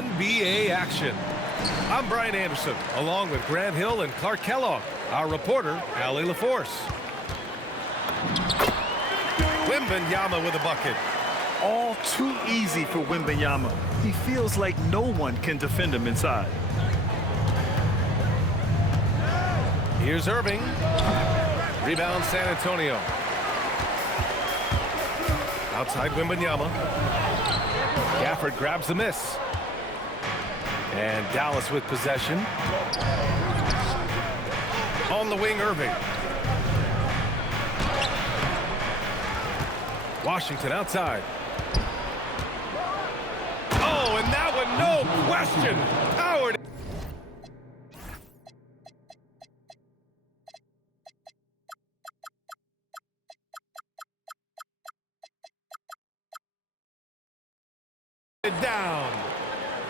NBA action. I'm Brian Anderson, along with Grant Hill and Clark Kellogg. Our reporter, Allie LaForce. Wembanyama with a bucket. All too easy for Wembanyama. He feels like no one can defend him inside. Here's Irving. Rebound San Antonio. Outside Wembanyama. Gafford grabs the miss. And Dallas with possession. On the wing, Irving. Washington outside. Oh, and that one, no question. Howard. Down.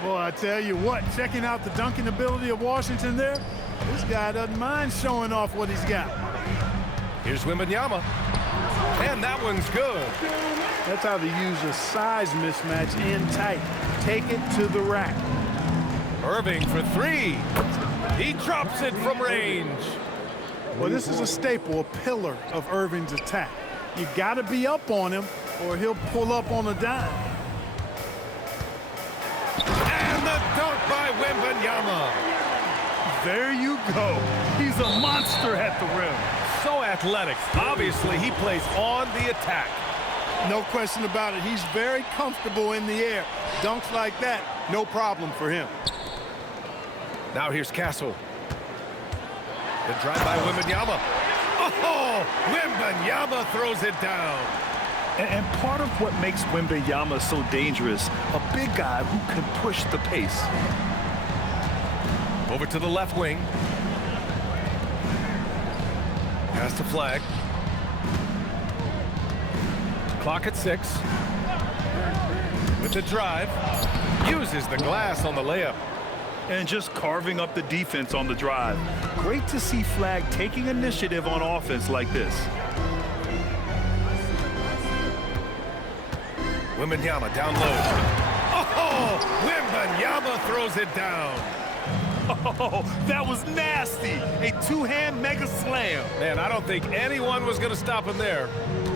Well, I tell you what, checking out the dunking ability of Washington there, this guy doesn't mind showing off what he's got. Here's Wembanyama. And that one's good. That's how they use a size mismatch in tight. Take it to the rack. Irving for three. He drops it from range. Well, this is a staple, a pillar of Irving's attack. You got to be up on him or he'll pull up on a dime. And the dunk by Wembanyama. There you go. He's a monster at the rim. So athletic. Obviously, he plays on the attack. No question about it. He's very comfortable in the air. Dunks like that, no problem for him. Now here's Castle. The drive by Wembanyama. Oh, Wembanyama throws it down. And part of what makes Wembanyama so dangerous, a big guy who can push the pace. Over to the left wing. Pass to Flag. Clock at 6. With the drive. Uses the glass on the layup. And just carving up the defense on the drive. Great to see Flag taking initiative on offense like this. Wembanyama down low. Oh, Wembanyama throws it down. Oh, that was nasty. A two-hand mega slam. Man, I don't think anyone was going to stop him there.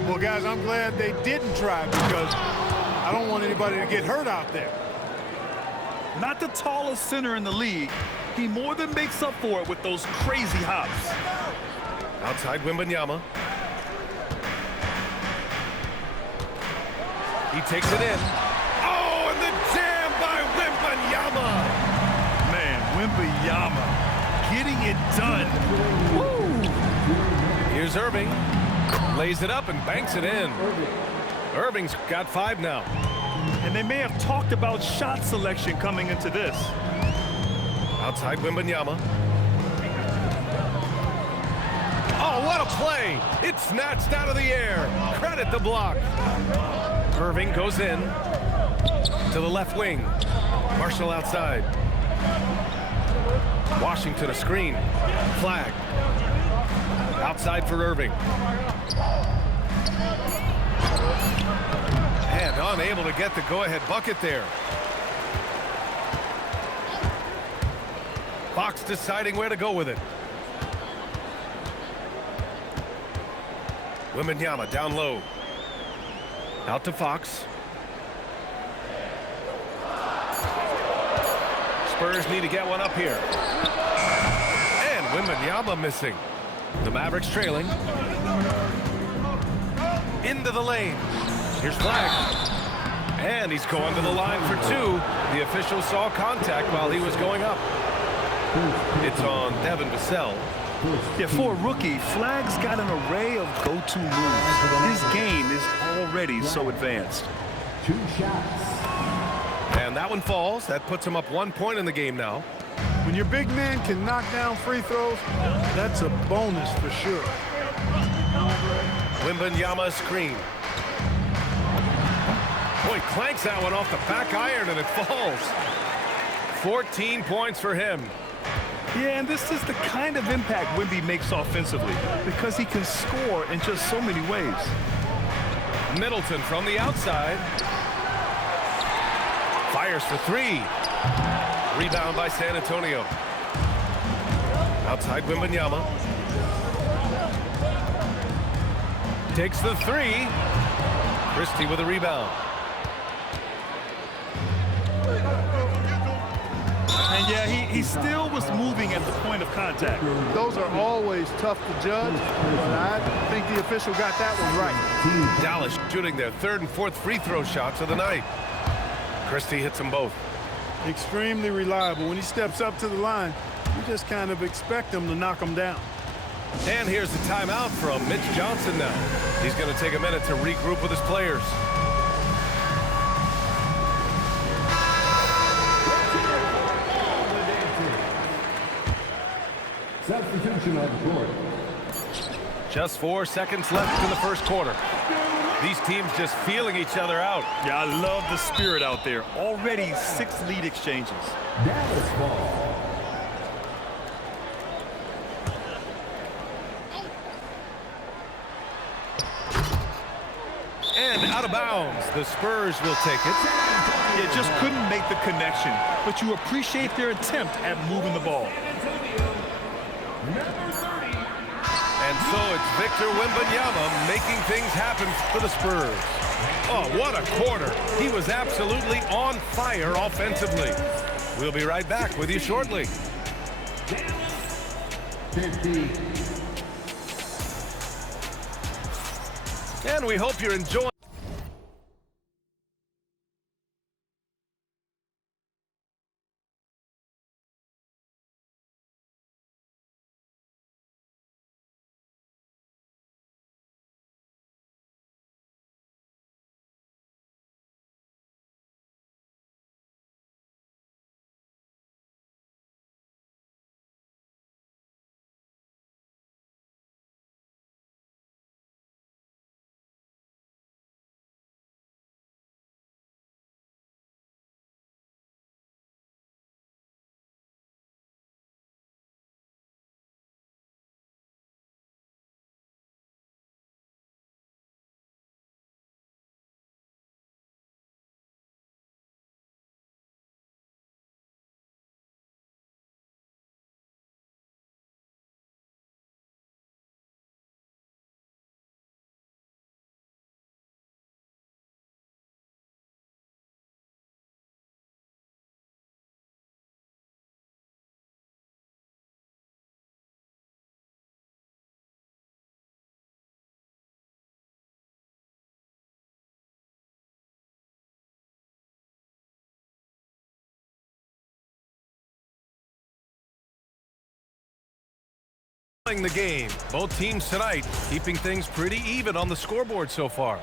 Well, guys, I'm glad they didn't try because I don't want anybody to get hurt out there. Not the tallest center in the league. He more than makes up for it with those crazy hops. Outside Wembanyama. He takes it in. Oh, and the jam by Wembanyama. Man, Wembanyama getting it done. Woo! Here's Irving. Lays it up and banks it in. Irving's got 5 now. And they may have talked about shot selection coming into this. Outside Wembanyama. Oh, what a play! It's snatched out of the air. Credit the block. Irving goes in to the left wing. Marshall outside. Washington a screen. Flag. Outside for Irving. And unable to get the go-ahead bucket there. Fox deciding where to go with it. Wembanyama down low. Out to Fox. Spurs need to get one up here. And Wembanyama missing. The Mavericks trailing. Into the lane. Here's Flag. And he's going to the line for 2. The official saw contact while he was going up. It's on Devin Vassell. Yeah, for a rookie, Flag's got an array of go-to moves. His game is already so advanced. 2 shots. And that one falls. That puts him up 1 point in the game now. When your big man can knock down free throws, that's a bonus for sure. Wembanyama screen. Boy, clanks that one off the back iron and it falls. 14 points for him. Yeah, and this is the kind of impact Wemby makes offensively because he can score in just so many ways. Middleton from the outside. Fires for 3. Rebound by San Antonio. Outside Wembanyama. Takes the three. Christie with a rebound. And yeah, he still was moving at the point of contact. Those are always tough to judge, but I think the official got that one right. Dallas shooting their third and fourth free throw shots of the night. Christie hits them both. Extremely reliable. When he steps up to the line, you just kind of expect him to knock him down. And here's the timeout from Mitch Johnson now. He's going to take a minute to regroup with his players. Substitution on the court. Just 4 seconds left in the first quarter. These teams just feeling each other out. Yeah, I love the spirit out there. Already 6 lead exchanges. Dallas ball. And out of bounds. The Spurs will take it. Yeah, just couldn't make the connection, but you appreciate their attempt at moving the ball. And so it's Victor Wembanyama making things happen for the Spurs. Oh, what a quarter. He was absolutely on fire offensively. We'll be right back with you shortly. 50. And we hope you're enjoying. The game. Both teams tonight keeping things pretty even on the scoreboard so far.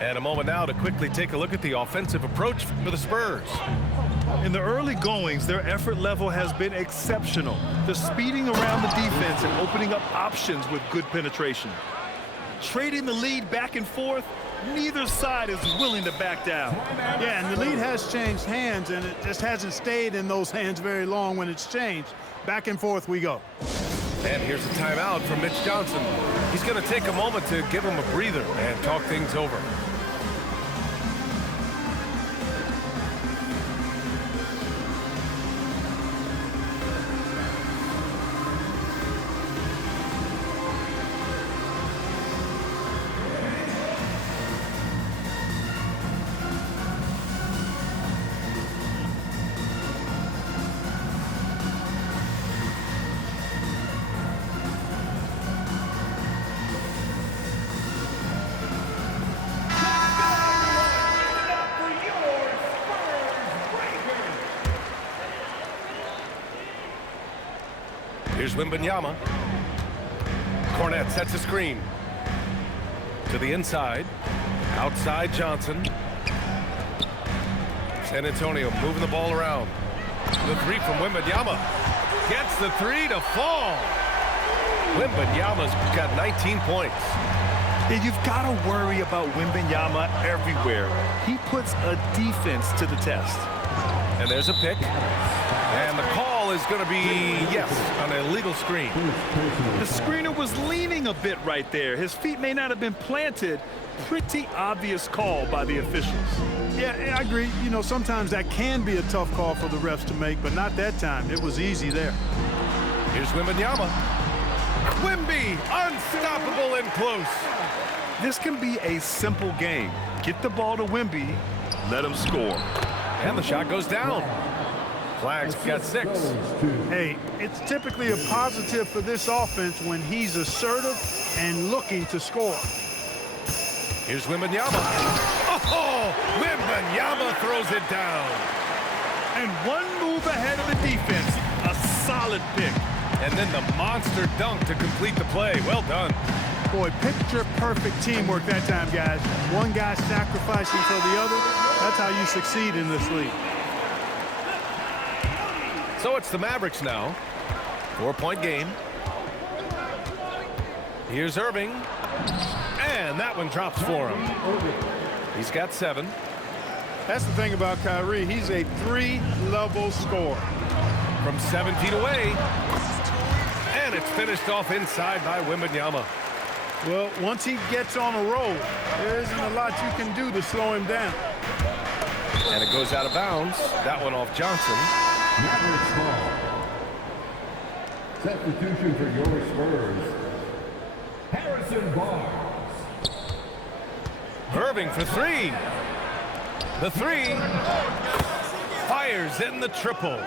And a moment now to quickly take a look at the offensive approach for the Spurs. In the early goings, their effort level has been exceptional. They're speeding around the defense and opening up options with good penetration. Trading the lead back and forth, neither side is willing to back down. Yeah, and the lead has changed hands, and it just hasn't stayed in those hands very long when it's changed. Back and forth we go. And here's a timeout from Mitch Johnson. He's going to take a moment to give him a breather and talk things over. Here's Wembanyama. Cornette sets a screen. To the inside. Outside Johnson. San Antonio moving the ball around. The three from Wembanyama. Gets the three to fall. Wembanyama's got 19 points. And you've got to worry about Wembanyama everywhere. He puts a defense to the test. And there's a pick. And the call is going to be, yes, an illegal screen. The screener was leaning a bit right there. His feet may not have been planted. Pretty obvious call by the officials. Yeah, I agree. You know, sometimes that can be a tough call for the refs to make, but not that time. It was easy there. Here's Wembanyama. Wemby, unstoppable and close. This can be a simple game. Get the ball to Wemby, let him score. And the shot goes down. Flag's got 6. Hey, it's typically a positive for this offense when he's assertive and looking to score. Here's Wembanyama. Oh, Wembanyama throws it down. And one move ahead of the defense. A solid pick. And then the monster dunk to complete the play. Well done. Boy, picture-perfect teamwork that time, guys. One guy sacrificing for the other. That's how you succeed in this league. So it's the Mavericks now. 4-point game. Here's Irving. And that one drops for him. He's got 7. That's the thing about Kyrie. He's a 3-level scorer. From 7 feet away. And it's finished off inside by Wembanyama. Well, once he gets on a roll, there isn't a lot you can do to slow him down. And it goes out of bounds. That one off Johnson. Mavericks ball. Substitution for your Spurs. Harrison Barnes. Irving for 3. The 3. Fires in the triple.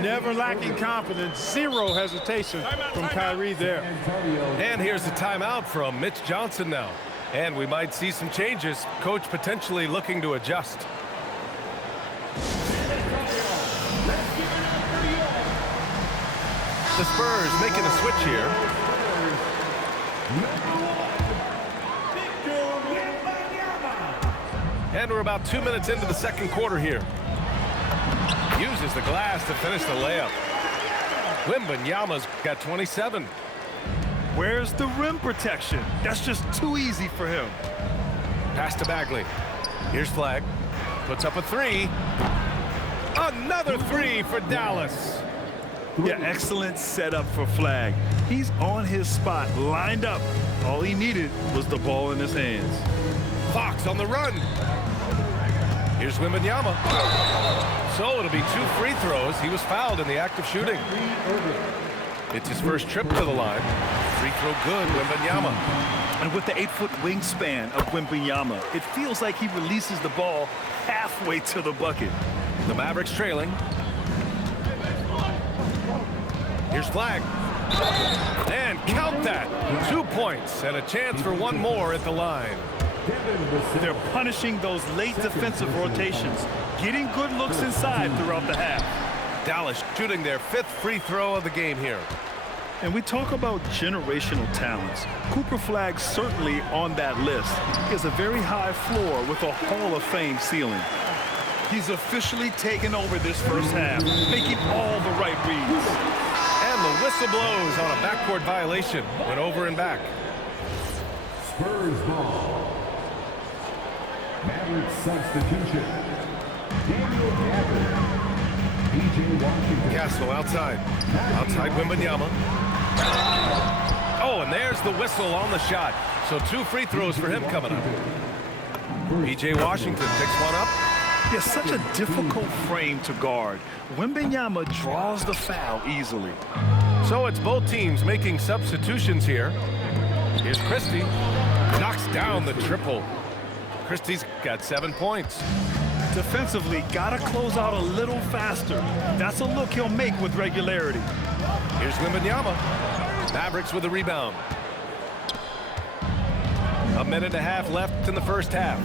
Never lacking confidence. Zero hesitation from Kyrie there. And here's the timeout from Mitch Johnson now. And we might see some changes. Coach potentially looking to adjust. The Spurs making a switch here. And we're about 2 minutes into the second quarter here. Uses the glass to finish the layup. Wembanyama's got 27. Where's the rim protection? That's just too easy for him. Pass to Bagley. Here's Flag. Puts up a 3. Another 3 for Dallas. Yeah, excellent setup for Flag. He's on his spot, lined up. All he needed was the ball in his hands. Fox on the run. Here's Wembanyama. So it'll be 2 free throws. He was fouled in the act of shooting. It's his first trip to the line. Free throw good, Wembanyama. And with the 8-foot wingspan of Wembanyama, it feels like he releases the ball halfway to the bucket. The Mavericks trailing. Here's Flag. And count that. 2 points and a chance for one more at the line. They're punishing those late defensive rotations, getting good looks inside throughout the half. Dallas shooting their 5th free throw of the game here. And we talk about generational talents. Cooper Flag certainly on that list. He has a very high floor with a Hall of Fame ceiling. He's officially taken over this first half, making all the right reads. And the whistle blows on a backcourt violation. Went over and back. Spurs ball. Mavericks substitution. Daniel Gafford. PJ Washington. Castle outside. Outside Wembanyama. Oh, and there's the whistle on the shot. So 2 free throws for him coming up. PJ Washington picks one up. Yeah, such a difficult frame to guard. Wembanyama draws the foul easily. So it's both teams making substitutions here. Here's Christie. Knocks down the triple. Christie's got 7 points. Defensively, gotta close out a little faster. That's a look he'll make with regularity. Here's Wembanyama. Mavericks with a rebound. 1.5 minutes left in the first half.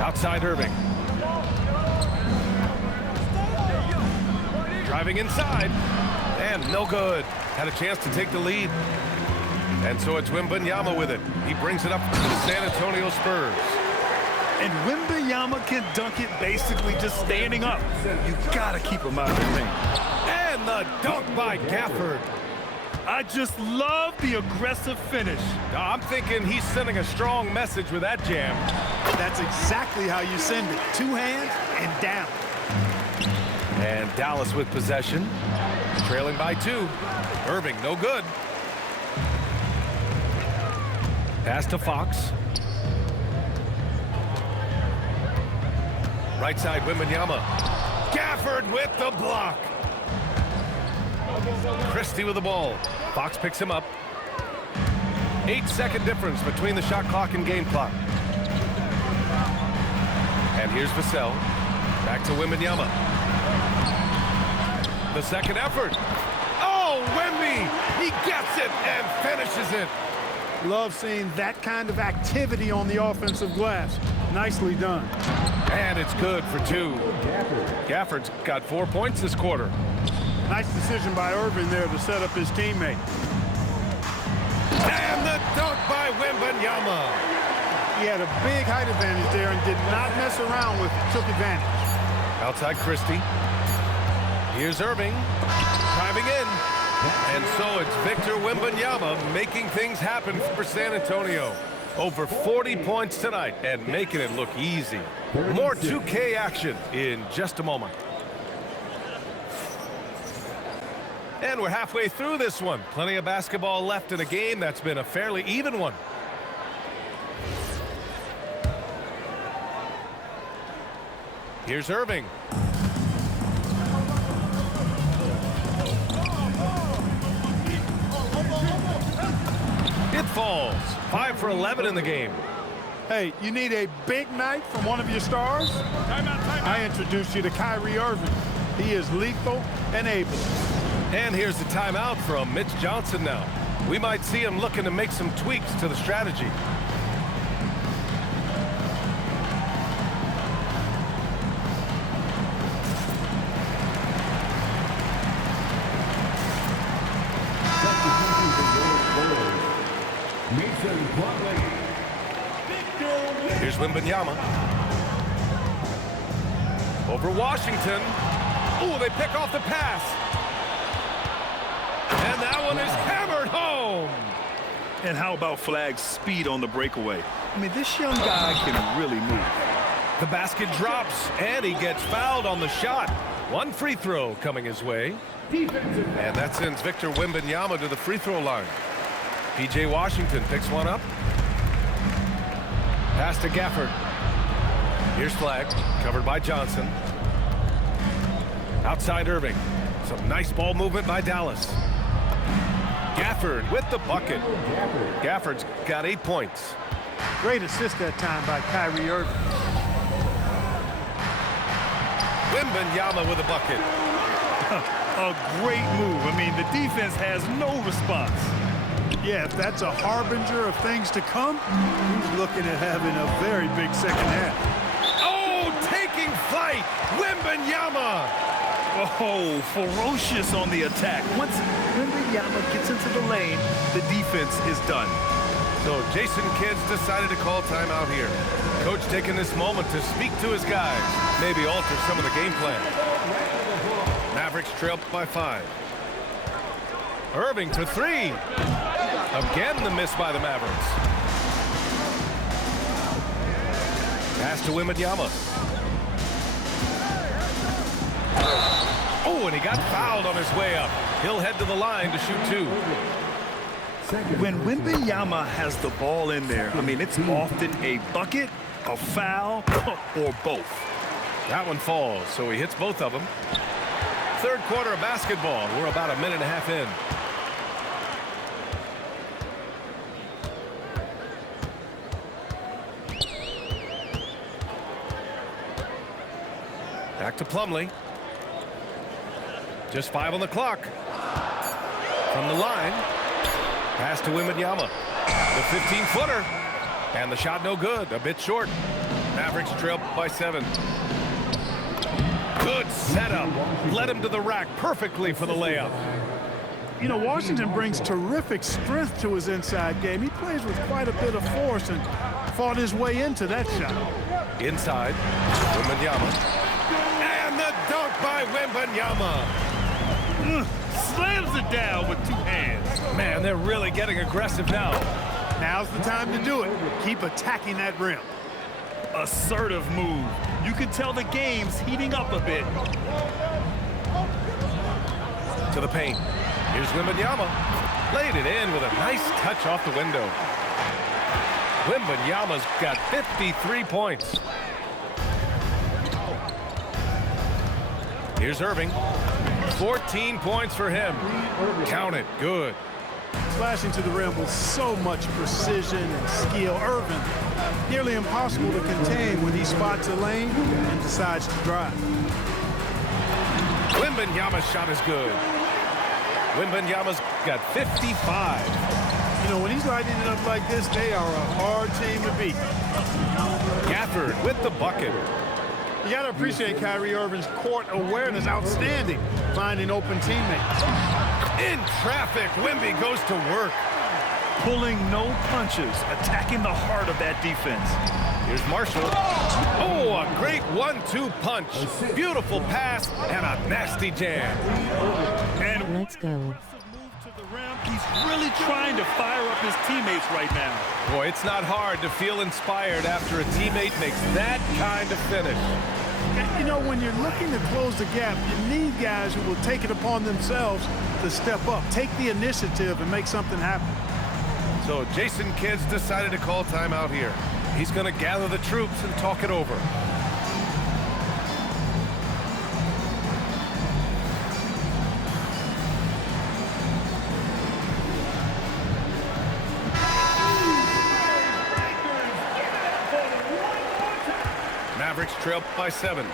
Outside Irving. Driving inside. And no good. Had a chance to take the lead. And so it's Wembanyama with it. He brings it up to the San Antonio Spurs. And Wembanyama can dunk it basically just standing up. You gotta keep him out of the paint. And the dunk by Gafford. I just love the aggressive finish. Now, I'm thinking he's sending a strong message with that jam. That's exactly how you send it. 2 hands and down. And Dallas with possession. Trailing by 2. Irving, no good. Pass to Fox. Right side, Wembanyama. Gafford with the block. Christie with the ball. Fox picks him up. 8-second difference between the shot clock and game clock. And here's Vassell. Back to Wembanyama. The second effort. Oh, Wemby! He gets it and finishes it. Love seeing that kind of activity on the offensive glass. Nicely done. And it's good for 2. Gafford's got 4 points this quarter. Nice decision by Irving there to set up his teammate. And the dunk by Wembanyama. He had a big height advantage there and did not mess around with it. Took advantage. Outside Christie. Here's Irving. Driving in. And so it's Victor Wembanyama making things happen for San Antonio. Over 40 points tonight and making it look easy. More 2K action in just a moment. And we're halfway through this one. Plenty of basketball left in a game that's been a fairly even one. Here's Irving. It falls. 5 for 11 in the game. Hey, you need a big night from one of your stars? I introduced you to Kyrie Irving. He is lethal and able. And here's the timeout from Mitch Johnson now. We might see him looking to make some tweaks to the strategy. Here's Wembanyama. Over Washington. Oh, they pick off the pass. And that one is hammered home. And how about Flagg's speed on the breakaway? I mean, this young guy can really move. The basket drops, and he gets fouled on the shot. One free throw coming his way. And that sends Victor Wembanyama to the free throw line. P.J. Washington picks one up. Pass to Gafford. Here's Flagg, covered by Johnson. Outside Irving. Some nice ball movement by Dallas. Gafford with the bucket. Gafford's got 8 points. Great assist that time by Kyrie Irving. Wembanyama with a bucket. A great move. I mean, the defense has no response. Yeah, if that's a harbinger of things to come, he's looking at having a very big second half. Oh, taking flight. Wembanyama. Oh, ferocious on the attack. Once Wembanyama gets into the lane, the defense is done. So Jason Kidd's decided to call timeout here. Coach taking this moment to speak to his guys, maybe alter some of the game plan. Mavericks trail by 5. Irving for 3. Again the miss by the Mavericks. Pass to Wembanyama. Oh, and he got fouled on his way up. He'll head to the line to shoot 2. When Wembanyama has the ball in there, I mean, it's often a bucket, a foul, or both. That one falls, so he hits both of them. Third quarter of basketball. We're about a minute and a half in. Back to Plumlee. Just 5 on the clock. From the line. Pass to Wembanyama. The 15-footer. And the shot no good. A bit short. Mavericks trail by 7. Good setup. Led him to the rack perfectly for the layup. You know, Washington brings terrific strength to his inside game. He plays with quite a bit of force and fought his way into that shot. Inside. Wembanyama. And the dunk by Wembanyama. Slams it down with 2 hands. Man, they're really getting aggressive now. Now's the time to do it. Keep attacking that rim. Assertive move. You can tell the game's heating up a bit. To the paint. Here's Wembanyama. Laid it in with a nice touch off the window. Wembanyama's got 53 points. Here's Irving. 14 points for him. Count it. Good. Slashing to the rim with so much precision and skill. Irving, nearly impossible to contain when he spots a lane and decides to drive. Wembanyama's shot is good. Wembanyama's got 55. You know, when he's lighting it up like this, they are a hard team to beat. Gafford with the bucket. You got to appreciate Kyrie Irving's court awareness. Outstanding. Finding open teammates. In traffic, Wemby goes to work. Pulling no punches, attacking the heart of that defense. Here's Marshall. Oh, a great 1-2 punch. Beautiful pass and a nasty jam. And Let's go. he's really trying to fire up his teammates right now. Boy, it's not hard to feel inspired after a teammate makes that kind of finish. You know, when you're looking to close the gap, you need guys who will take it upon themselves to step up, take the initiative, and make something happen. So Jason Kidd's decided to call timeout here. He's going to gather the troops and talk it over. Mavericks trail by 7.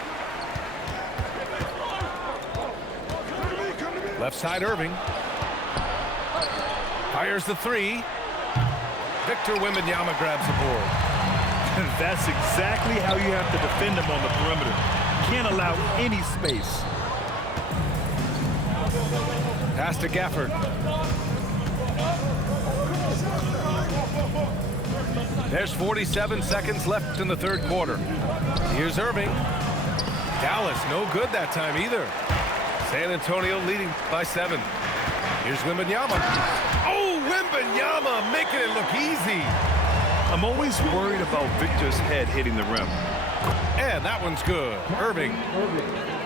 Left side Irving. Fires the 3. Victor Wembanyama grabs the board. And that's exactly how you have to defend him on the perimeter. Can't allow any space. Pass to Gafford. There's 47 seconds left in the third quarter. Here's Irving. Dallas, no good that time either. San Antonio leading by 7. Here's Wembanyama. Oh, Wembanyama making it look easy. I'm always worried about Victor's head hitting the rim. And that one's good. Irving.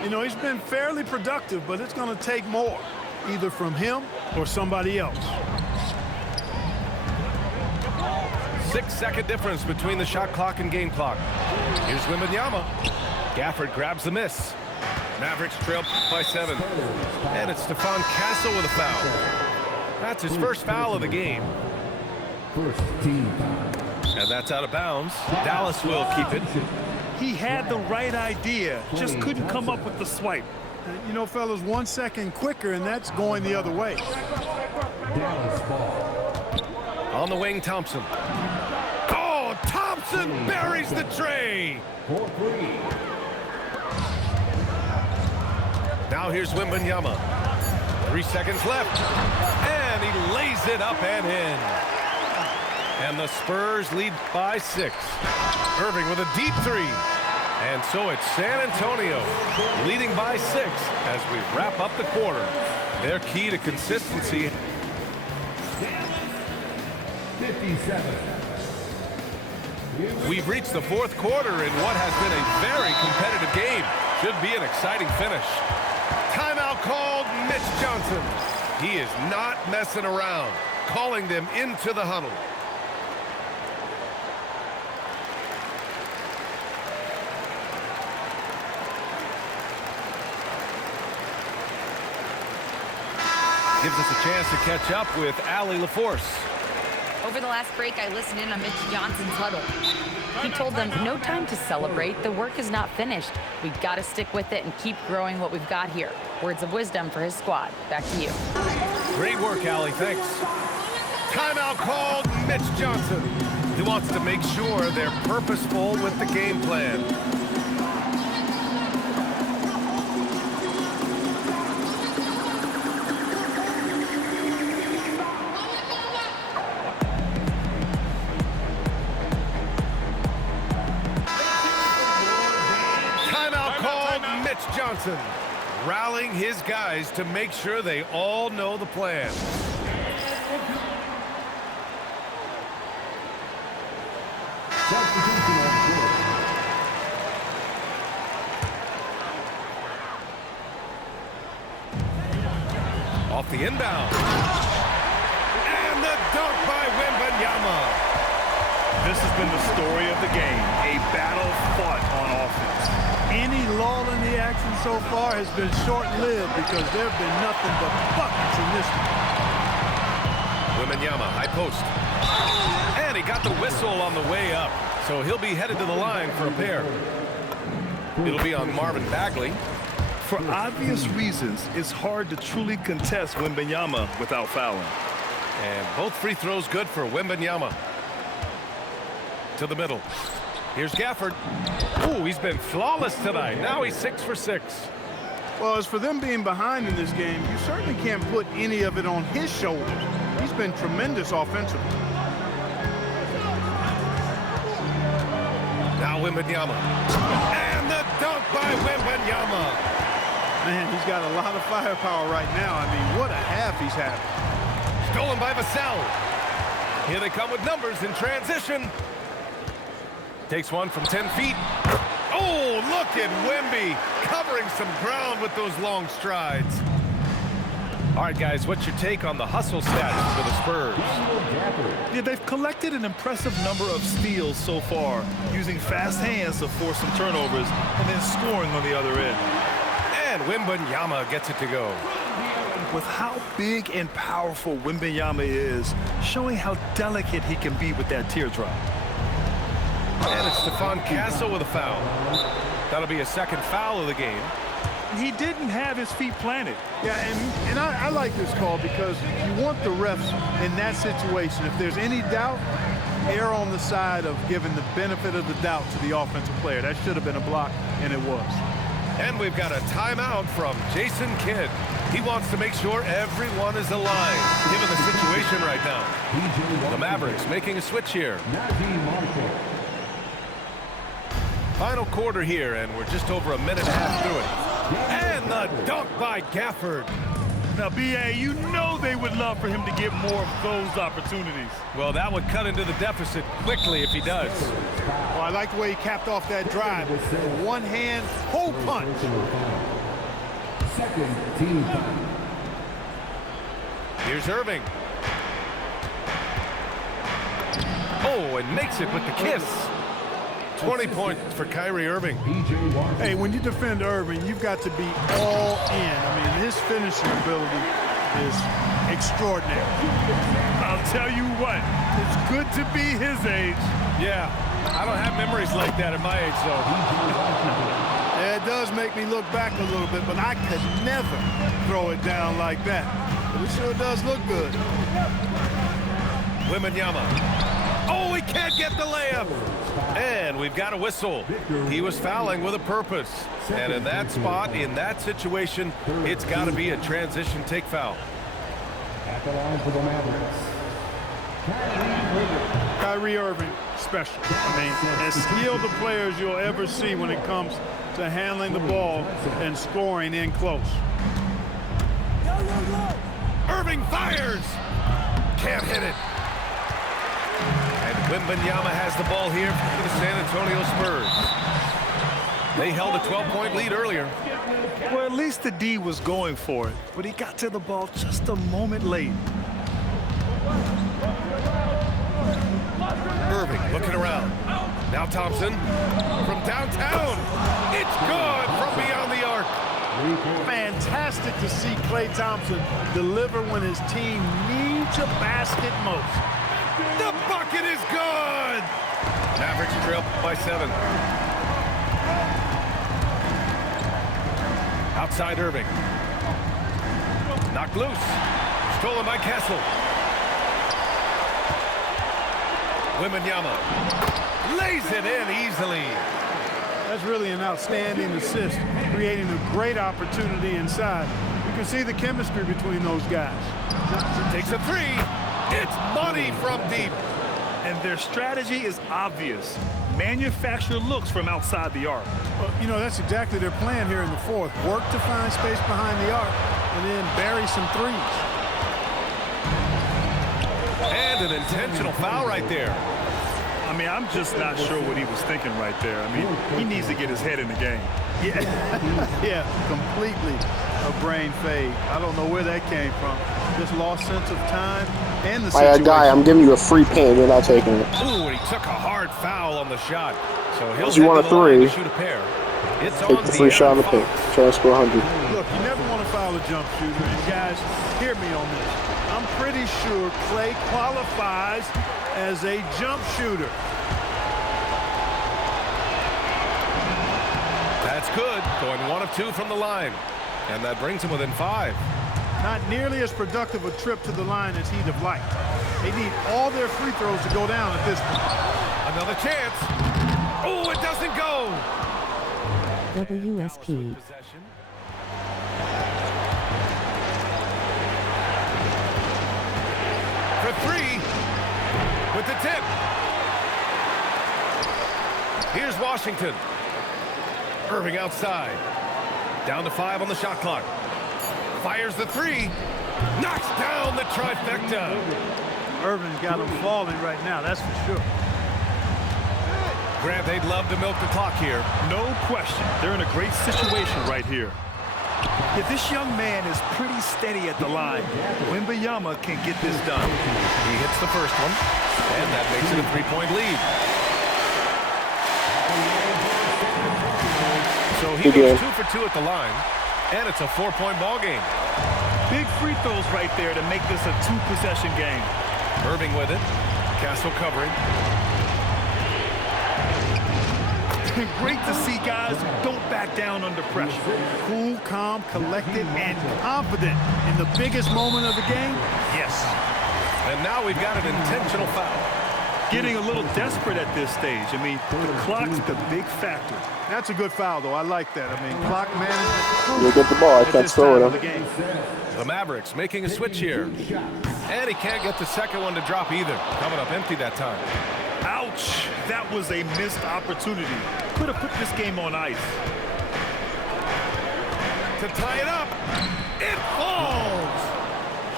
You know, he's been fairly productive, but it's going to take more, either from him or somebody else. 6-second difference between the shot clock and game clock. Here's Wembanyama. Gafford grabs the miss. Mavericks trail by 7. And it's Stephon Castle with a foul. That's his first foul of the game. First team foul. And that's out of bounds. Dallas will keep it. He had the right idea, just couldn't come up with the swipe. You know, fellas, 1 second quicker, and that's going the other way. Dallas ball. On the wing, Thompson. Oh, Thompson buries the tray. 4-3. Now here's Wembanyama. 3 seconds left. And he lays it up and in. And the Spurs lead by 6. Irving with a deep 3. And so it's San Antonio leading by 6 as we wrap up the quarter. Their key to consistency. 57. We've reached the fourth quarter in what has been a very competitive game. Should be an exciting finish. Timeout called. Mitch Johnson. He is not messing around, calling them into the huddle. Gives us a chance to catch up with Allie LaForce. Over the last break, I listened in on Mitch Johnson's huddle. He told them, no time to celebrate. The work is not finished. We've got to stick with it and keep growing what we've got here. Words of wisdom for his squad. Back to you. Great work, Allie. Thanks. Timeout called. Mitch Johnson. He wants to make sure they're purposeful with the game plan. Johnson rallying his guys to make sure they all know the plan. Substitution on court. Off the inbound. And the dunk by Wembanyama. This has been the story of the game, a battle fought on offense. Any lull in the action so far has been short-lived because there have been nothing but buckets in this one. Wembanyama, high post. And he got the whistle on the way up, so he'll be headed to the line for a pair. It'll be on Marvin Bagley. For obvious reasons, it's hard to truly contest Wembanyama without fouling. And both free throws good for Wembanyama. To the middle. Here's Gafford. Ooh, he's been flawless tonight. Now he's 6 for 6. Well, as for them being behind in this game, you certainly can't put any of it on his shoulders. He's been tremendous offensively. Now Wembanyama. And the dunk by Wembanyama. Man, he's got a lot of firepower right now. I mean, what a half he's having. Stolen by Vassell. Here they come with numbers in transition. Takes one from 10 feet. Oh, look at Wemby covering some ground with those long strides. All right, guys, what's your take on the hustle stats for the Spurs? Yeah, they've collected an impressive number of steals so far, using fast hands to force some turnovers and then scoring on the other end. And Wembanyama gets it to go. With how big and powerful Wembanyama is, showing how delicate he can be with that teardrop. And it's Stephon Castle with a foul. That'll be a second foul of the game. He didn't have his feet planted. Yeah, and I like this call because you want the refs in that situation. If there's any doubt, err on the side of giving the benefit of the doubt to the offensive player. That should have been a block, and it was. And we've got a timeout from Jason Kidd. He wants to make sure everyone is aligned, given the situation right now. The Mavericks making a switch here. Final quarter here, and we're just over a minute and a half through it. And the dunk by Gafford. Now, B.A., you know they would love for him to get more of those opportunities. Well, that would cut into the deficit quickly if he does. Well, I like the way he capped off that drive. One hand, hole punch. Second team foul. Here's Irving. Oh, and makes it with the kiss. 20 points for Kyrie Irving. Hey, when you defend Irving, you've got to be all in. I mean, his finishing ability is extraordinary. I'll tell you what, it's good to be his age. Yeah, I don't have memories like that at my age, though. Yeah, it does make me look back a little bit, but I could never throw it down like that. But it sure does look good. Wembanyama. Oh, he can't get the layup. And we've got a whistle. He was fouling with a purpose. And in that spot, in that situation, it's got to be a transition take foul. At the line for the Mavericks. Kyrie Irving, special. I mean, as skilled a player as you'll ever see when it comes to handling the ball and scoring in close. Irving fires. Can't hit it. And Wembanyama has the ball here for the San Antonio Spurs. They held a 12-point lead earlier. Well, at least the D was going for it, but he got to the ball just a moment late. Irving looking around. Now Thompson from downtown. It's good from beyond the arc. Fantastic to see Klay Thompson deliver when his team needs a basket most. The bucket is good. Mavericks trail by 7. Outside Irving. Knocked loose. Stolen by Castle. Wembanyama lays it in easily. That's really an outstanding assist, creating a great opportunity inside. You can see the chemistry between those guys. Takes a 3. It's money from deep. And their strategy is obvious. Manufacture looks from outside the arc. Well, you know, that's exactly their plan here in the fourth. Work to find space behind the arc and then bury some threes. And an intentional foul right there. I mean, I'm just not sure what he was thinking right there. I mean, he needs to get his head in the game. Yeah, yeah, completely a brain fade. I don't know where that came from. Just lost sense of time and the I situation. guy, I'm giving you a free pin. You're not taking it. Ooh, and he took a hard foul on the shot. So he'll Unless you want head a to the line three, to shoot a pair. It's take on the free shot on the De'Aaron paint. Fox. Try to score 100. Look, you never want to foul a jump shooter. And guys, hear me on this. I'm pretty sure Klay qualifies as a jump shooter. That's good. Going 1 of 2 from the line. And that brings him within 5. Not nearly as productive a trip to the line as he'd have liked. They need all their free throws to go down at this point. Another chance. Oh, it doesn't go. WSP. Possession. For 3 with the tip. Here's Washington. Irving outside. Down to 5 on the shot clock. Fires the 3. Knocks down the trifecta. Irvin's got them falling right now, that's for sure. Grant, they'd love to milk the clock here. No question. They're in a great situation right here. Yeah, this young man is pretty steady at the line. Wembanyama can get this done. He hits the first one, and that makes it a 3-point lead. So he goes 2 for 2 at the line, and it's a 4-point ball game. Big free throws right there to make this a 2-possession game. Irving with it. Castle covering. Great to see guys who don't back down under pressure. Cool, calm, collected, and confident in the biggest moment of the game. Yes. And now we've got an intentional foul. Getting a little desperate at this stage. I mean, the clock's the big factor. That's a good foul, though. I like that. I mean, clock management. You'll get the ball. I at can't this throw time it of the up. game. The Mavericks making a switch here. And he can't get the second one to drop either. Coming up empty that time. Ouch. That was a missed opportunity. Could have put this game on ice. To tie it up. It falls.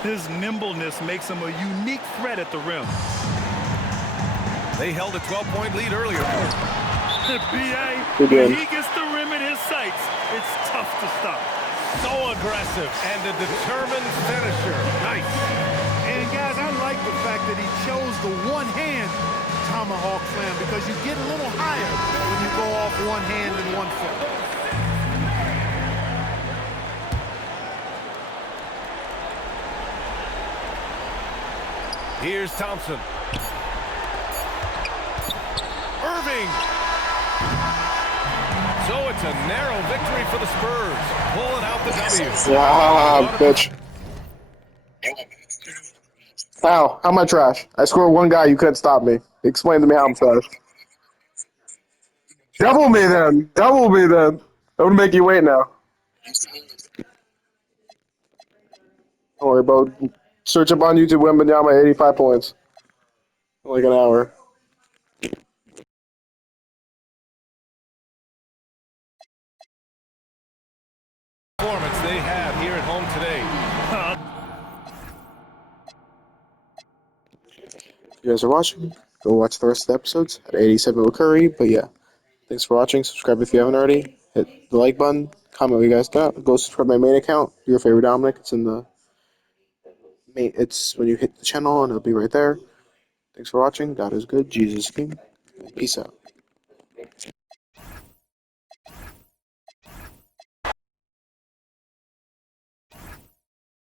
His nimbleness makes him a unique threat at the rim. They held a 12-point lead earlier. B.A., Good when game. he gets the rim in his sights, it's tough to stop. So aggressive and a determined finisher. Nice. And, guys, I like the fact that he chose the one-hand tomahawk slam because you get a little higher when you go off one hand and 1 foot. Here's Thompson. Irving. So it's a narrow victory for the Spurs. Pulling out the W. Ah, bitch. How am I trash? I scored 1 guy. You couldn't stop me. Explain to me how I'm trash. Double me then. Double me then. I'm gonna make you wait now. Don't worry, bro. Search up on YouTube Wembanyama 85 points. Like an hour. Performance they have here at home today. If you guys are watching, go watch the rest of the episodes at 87 with Curry. But yeah, thanks for watching. Subscribe if you haven't already. Hit the like button. Comment what you guys got. Go subscribe to my main account. Your favorite Dominic. It's in the main. It's when you hit the channel and it'll be right there. Thanks for watching. God is good. Jesus is King. Peace out.